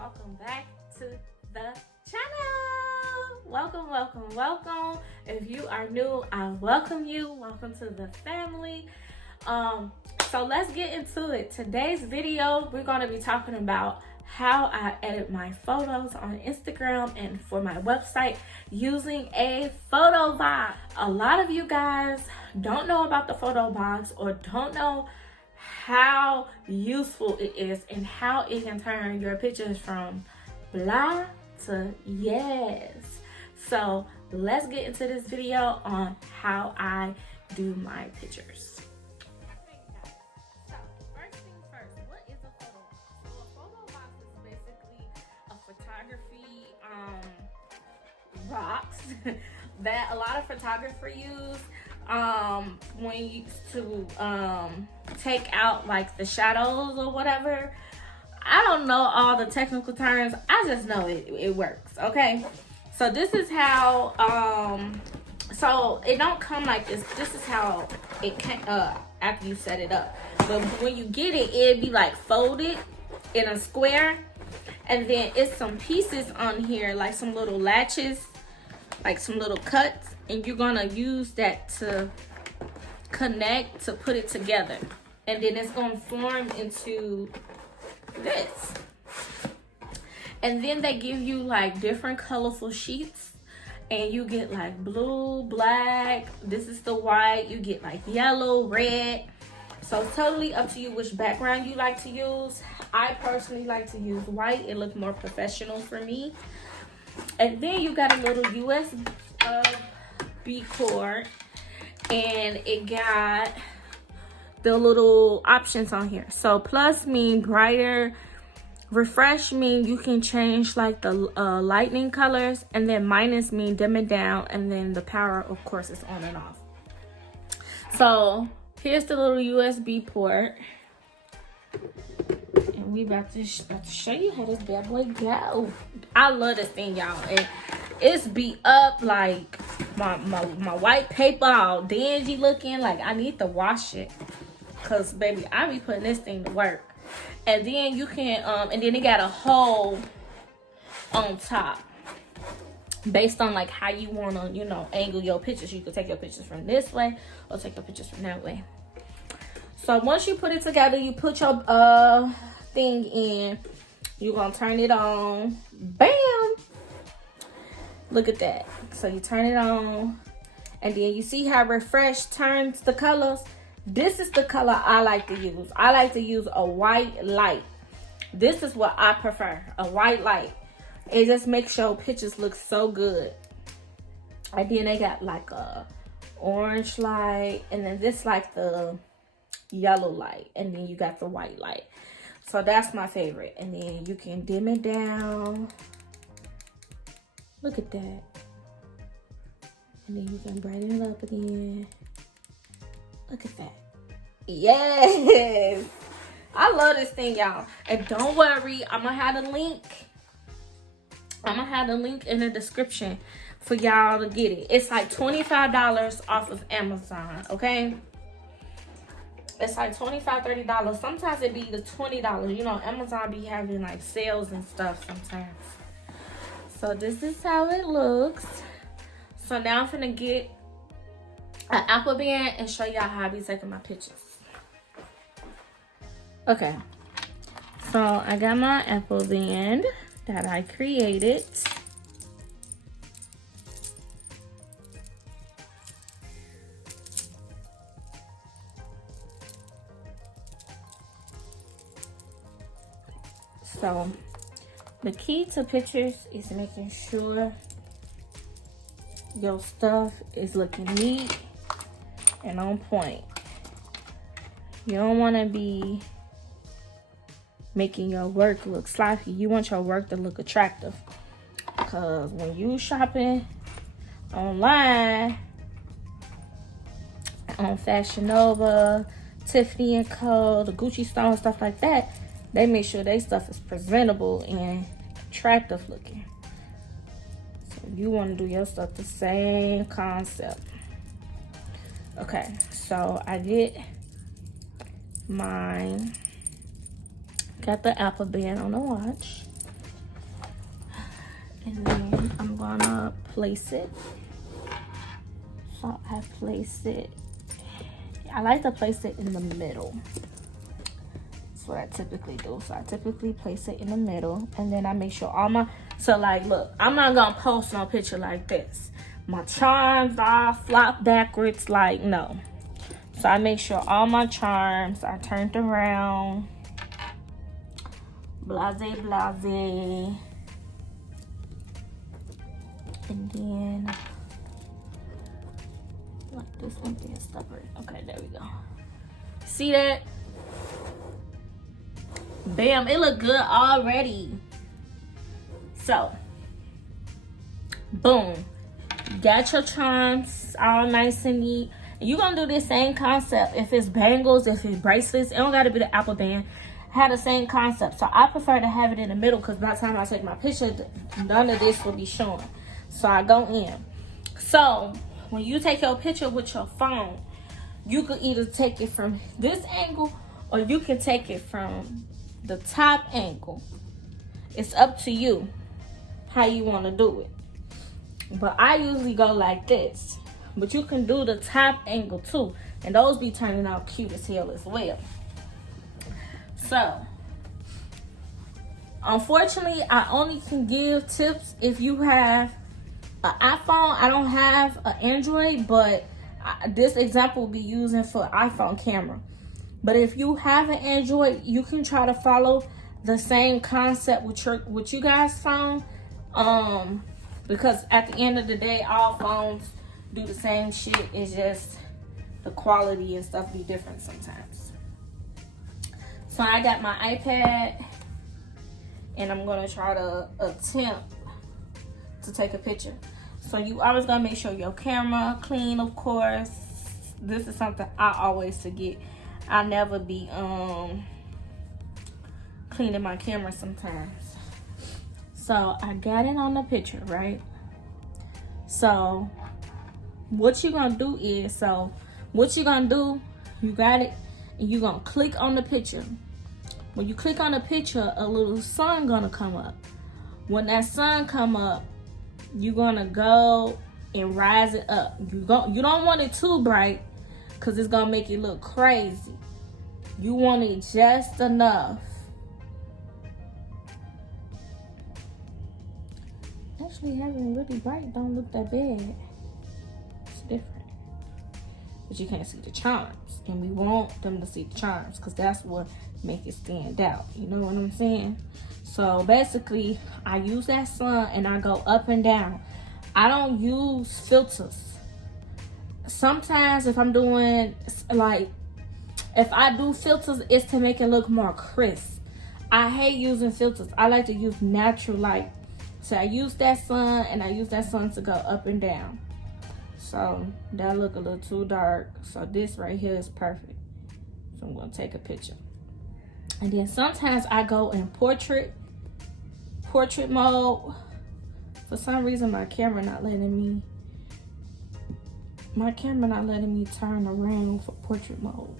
welcome back to the channel. Welcome. If you are new, I welcome you. Welcome to the family. So let's get into it. Today's video, we're going to be talking about how I edit my photos on Instagram and for my website using a photo box. A lot of you guys don't know about the photo box or don't know how useful it is and how it can turn your pictures from blah to yes. So let's get into this video on how I do my pictures. So first things first, what is a photo box? So a photo box is basically a photography box that a lot of photographers use when you to take out like the shadows or whatever. I don't know all the technical terms, I just know it works. Okay, so this is how so it don't come like this is how it can after you set it up. But when you get it, it'd be like folded in a square, and then it's some pieces on here like some little latches, like some little cuts, and you're gonna use that to connect to put it together, and then it's gonna form into this. And then they give you like different colorful sheets, and you get like blue, black, this is the white, you get like yellow, red. So it's totally up to you which background you like to use. I personally like to use white. It looks more professional for me. And then you got a little USB cord, and it got the little options on here. So plus mean brighter, refresh mean you can change like the lightning colors, and then minus mean dim it down, and then the power of course is on and off. So here's the little USB port, and we about to show you how this bad boy go. I love this thing, y'all. It's beat up like my white paper all dingy looking. Like I need to wash it, cause baby I be putting this thing to work. And then you can and then it got a hole on top based on like how you want to, you know, angle your pictures. You can take your pictures from this way or take your pictures from that way. So once you put it together, you put your thing in, you're gonna turn it on. Bam, look at that. So you turn it on, and then you see how refresh turns the colors. This is the color I like to use. I like to use a white light. This is what I prefer, a white light. It just makes your pictures look so good. And then they got like a orange light, and then this like the yellow light, and then you got the white light. So that's my favorite. And then you can dim it down. Look at that. And then you can brighten it up again. Look at that. Yes, I love this thing, y'all. And don't worry, I'm gonna have the link in the description for y'all to get it. It's like $25 off of Amazon. Okay, it's like $25-$30. Sometimes it be the $20. You know, Amazon be having like sales and stuff sometimes. So this is how it looks. So now I'm gonna get an Apple band and show y'all how I be taking my pictures. Okay, so I got my Apple band that I created. So the key to pictures is making sure your stuff is looking neat and on point. You don't want to be making your work look sloppy. You want your work to look attractive, because when you shopping online on Fashion Nova, Tiffany & Co., the Gucci store, stuff like that, they make sure their stuff is presentable and attractive looking. So you want to do your stuff the same concept. Okay, so I get mine, got the Apple band on the watch. And then I'm gonna place it. So I place it, I like to place it in the middle. That's what I typically do. So I typically place it in the middle, and then I make sure all my, so like, look, I'm not gonna post no picture like this. My charms all flop backwards, like, no. So I make sure all my charms are turned around. Blase, blase. And then, like this one being stubborn. Okay, there we go. See that? Bam, it look good already. So, boom. You got your charms all nice and neat. You're gonna do this same concept. If it's bangles, if it's bracelets, it don't gotta be the Apple band. Have the same concept. So I prefer to have it in the middle, because by the time I take my picture, none of this will be showing. So I go in. So when you take your picture with your phone, you could either take it from this angle, or you can take it from the top angle. It's up to you how you want to do it. But I usually go like this. But you can do the top angle too, and those be turning out cute as hell as well. So, unfortunately, I only can give tips if you have an iPhone. I don't have an Android, but this example will be using for iPhone camera. But if you have an Android, you can try to follow the same concept with you guys' phone. Because at the end of the day, all phones do the same shit. It's just the quality and stuff be different sometimes. So I got my iPad, and I'm gonna try to attempt to take a picture. So you always gotta make sure your camera clean, of course. This is something I always forget. I never be cleaning my camera sometimes. So I got it on the picture, right? So what you're gonna do is, you got it, and you're gonna click on the picture. When you click on the picture, a little sun gonna come up. When that sun come up, you're gonna go and rise it up. You don't want it too bright, because it's gonna make it look crazy. You want it just enough. Actually, having it really bright don't look that bad. It's different. But you can't see the charms, and we want them to see the charms, because that's what make it stand out. You know what I'm saying? So basically, I use that sun, and I go up and down. I don't use filters. Sometimes if I'm doing, like, if I do filters, it's to make it look more crisp. I hate using filters. I like to use natural light. So I use that sun, and I use that sun to go up and down. So that look a little too dark. So this right here is perfect. So I'm gonna take a picture. And then sometimes I go in portrait mode. For some reason my camera not letting me turn around for portrait mode.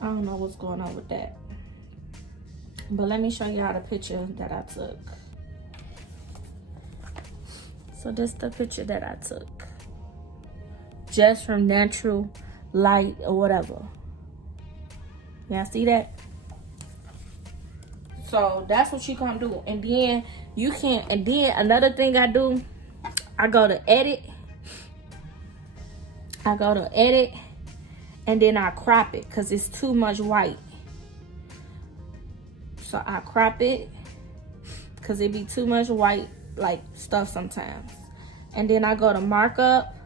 I don't know what's going on with that. But let me show y'all the picture that I took. So this is the picture that I took. Just from natural light or whatever. Y'all see that? So that's what you gonna do. And then another thing I do, I go to edit. And then I crop it, because it's too much white. So I crop it, because it be too much white like stuff sometimes. And then I go to markup.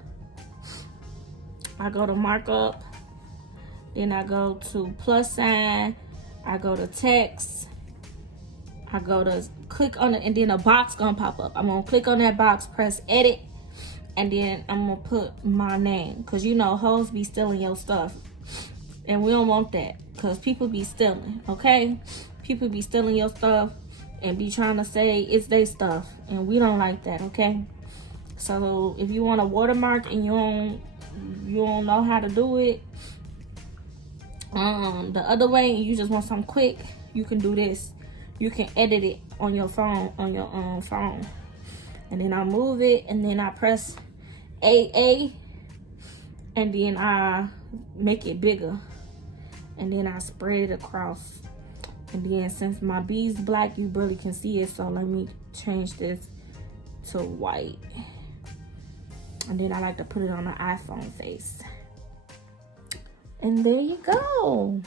Then I go to plus sign. I go to text. I go to click on it, and then a box gonna pop up. I'm gonna click on that box, press edit, and then I'm gonna put my name, because you know hoes be stealing your stuff, and we don't want that, because people be stealing. Okay, people be stealing your stuff and be trying to say it's their stuff, and we don't like that. Okay, so if you want a watermark and you don't know how to do it the other way, and you just want something quick, you can do this. you can edit it on your phone, phone. And then I move it, and then I press AA, and then I make it bigger, and then I spread it across. And then since my bee's black, you barely can see it, so let me change this to white. And then I like to put it on the iPhone face. And there you go.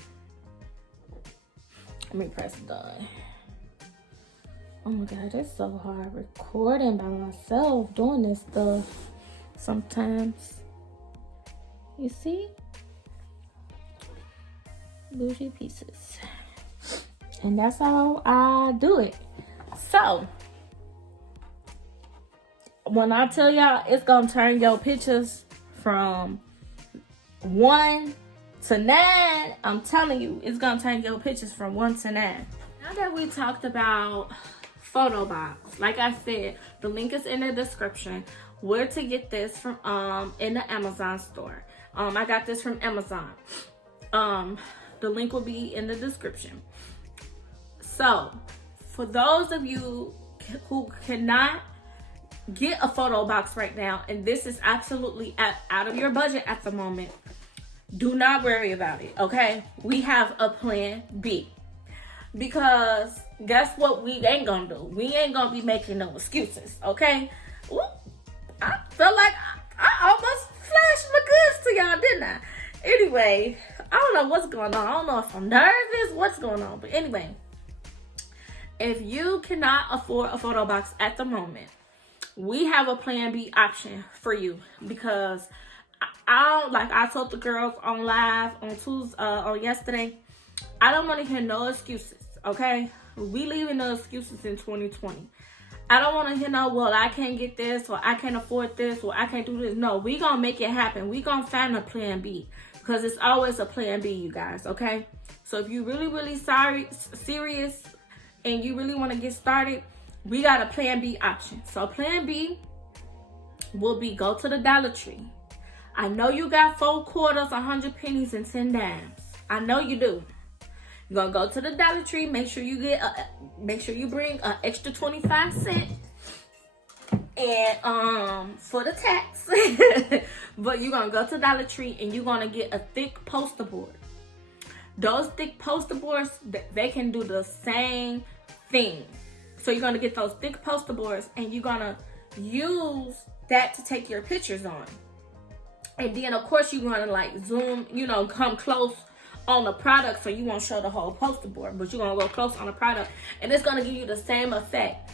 Let me press done. Oh my God, it's so hard recording by myself, doing this stuff sometimes. You see? Bougie pieces. And that's how I do it. So, when I tell y'all it's gonna turn your pictures from 1 to 9, I'm telling you, it's gonna turn your pictures from 1 to 9. Now that we talked about photo box, like I said, the link is in the description where to get this from in the Amazon store. I got this from Amazon. The link will be in the description. So, for those of you who cannot get a photo box right now, and this is absolutely out of your budget at the moment, do not worry about it, okay? We have a plan B. Because guess what we ain't gonna do? We ain't gonna be making no excuses, okay? Ooh, I felt like I almost flashed my goods to y'all, didn't I? Anyway, I don't know what's going on. I don't know if I'm nervous, what's going on. But anyway, if you cannot afford a photo box at the moment, we have a plan B option for you. Because I told the girls on live on Tuesday, on yesterday, I don't want to hear no excuses, okay? We leaving no excuses in 2020. I don't want to hear no, well, I can't get this, or I can't afford this, or I can't do this. No, we gonna make it happen. We gonna find a plan B, because it's always a plan B, you guys, okay? So if you really serious and you really want to get started, we got a plan B option. So plan B will be go to the Dollar Tree. I know you got 4 quarters, 100 pennies, and 10 dimes. I know you do. You're gonna go to the Dollar Tree. Make sure you bring an extra 25 cents and for the tax. But you're gonna go to Dollar Tree and you're gonna get a thick poster board. Those thick poster boards, they can do the same thing. So you're gonna get those thick poster boards and you're gonna use that to take your pictures on. And then of course you're gonna like zoom, come close on the product, so you won't show the whole poster board, but you're gonna go close on the product, and it's gonna give you the same effect.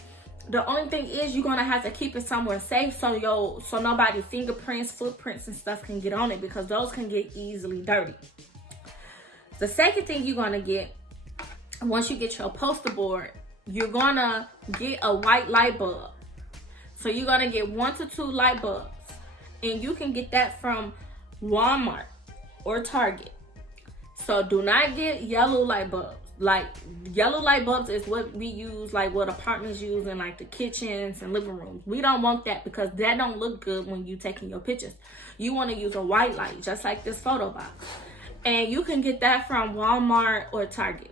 The only thing is you're gonna have to keep it somewhere safe, so nobody's fingerprints, footprints, and stuff can get on it, because those can get easily dirty. The second thing you're gonna get, once you get your poster board, you're gonna get a white light bulb. So you're gonna get 1 to 2 light bulbs, and you can get that from Walmart or Target. So do not get yellow light bulbs. Like, yellow light bulbs is what we use, like what apartments use in like the kitchens and living rooms. We don't want that, because that don't look good when you taking your pictures. You want to use a white light, just like this photo box. And you can get that from Walmart or Target.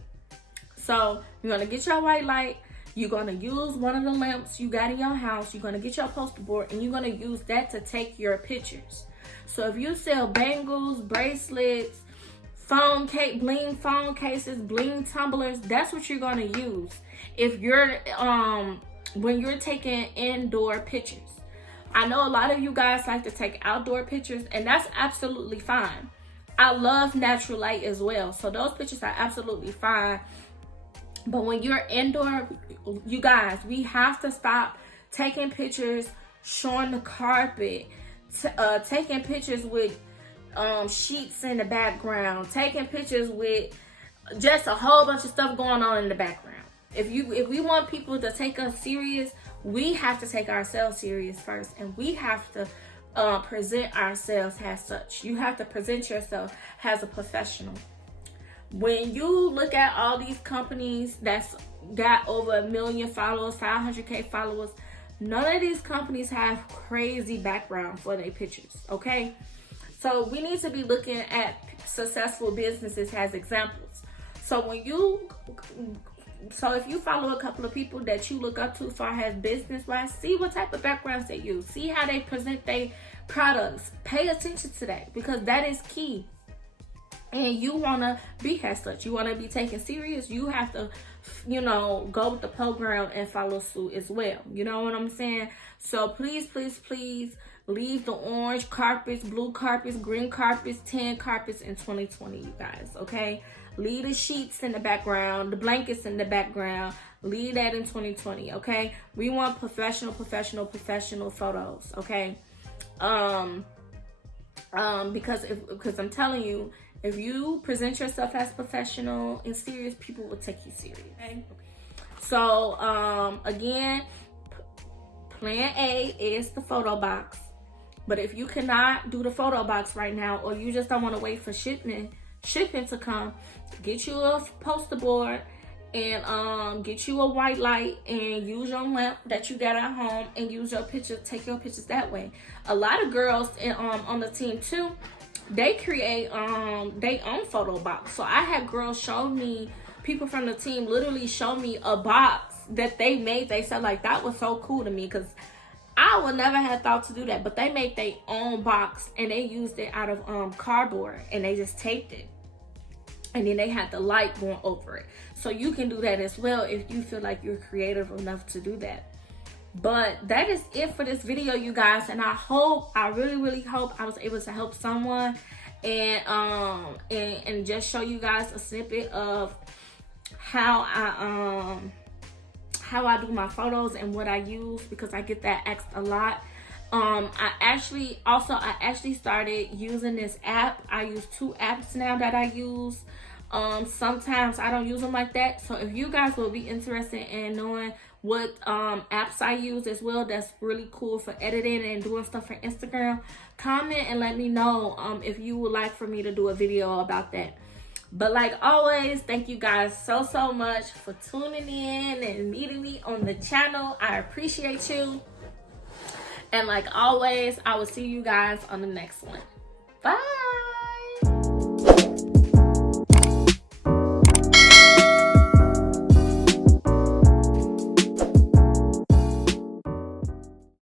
So you're going to get your white light. You're going to use one of the lamps you got in your house. You're going to get your poster board, and you're going to use that to take your pictures. So if you sell bangles, bracelets, bling phone cases, bling tumblers, that's what you're going to use if you're when you're taking indoor pictures. I know a lot of you guys like to take outdoor pictures, and that's absolutely fine. I love natural light as well, so those pictures are absolutely fine. But when you're indoor, you guys, we have to stop taking pictures showing the carpet, taking pictures with sheets in the background, taking pictures with just a whole bunch of stuff going on in the background. If we want people to take us serious, we have to take ourselves serious first, and we have to present ourselves as such. You have to present yourself as a professional. When you look at all these companies that's got over 1 million followers, 500K followers, none of these companies have crazy background for their pictures, okay? So we need to be looking at successful businesses as examples. So when you So if you follow a couple of people that you look up to as far as business wise, see what type of backgrounds they use, see how they present their products, pay attention to that, because that is key. And you want to be as such, you want to be taken serious, you have to, you know, go with the program and follow suit as well. You know what I'm saying? So please, please, please leave the orange carpets, blue carpets, green carpets, tan carpets in 2020, you guys, okay? Leave the sheets in the background, the blankets in the background. Leave that in 2020, okay? We want professional photos, okay? Because I'm telling you, if you present yourself as professional and serious, people will take you serious, okay? So, again, plan A is the photo box. But if you cannot do the photo box right now, or you just don't want to wait for shipping to come, get you a poster board and get you a white light and use your lamp that you got at home and use your picture, take your pictures that way. A lot of girls on the team too, they create their own photo box. So I had girls show me, people from the team literally show me a box that they made. They said, like, that was so cool to me, because I would never have thought to do that. But they made their own box and they used it out of cardboard, and they just taped it, and then they had the light going over it. So you can do that as well if you feel like you're creative enough to do that. But that is it for this video, you guys, and I really hope I was able to help someone and just show you guys a snippet of how I do my photos and what I use, because I get that asked a lot. I actually started using this app. I use 2 apps now that I use. Sometimes I don't use them like that. So if you guys will be interested in knowing what apps I use as well, that's really cool for editing and doing stuff for Instagram, comment and let me know if you would like for me to do a video about that. But like always, thank you guys so much for tuning in and meeting me on the channel. I appreciate you. And like always, I will see you guys on the next one. Bye.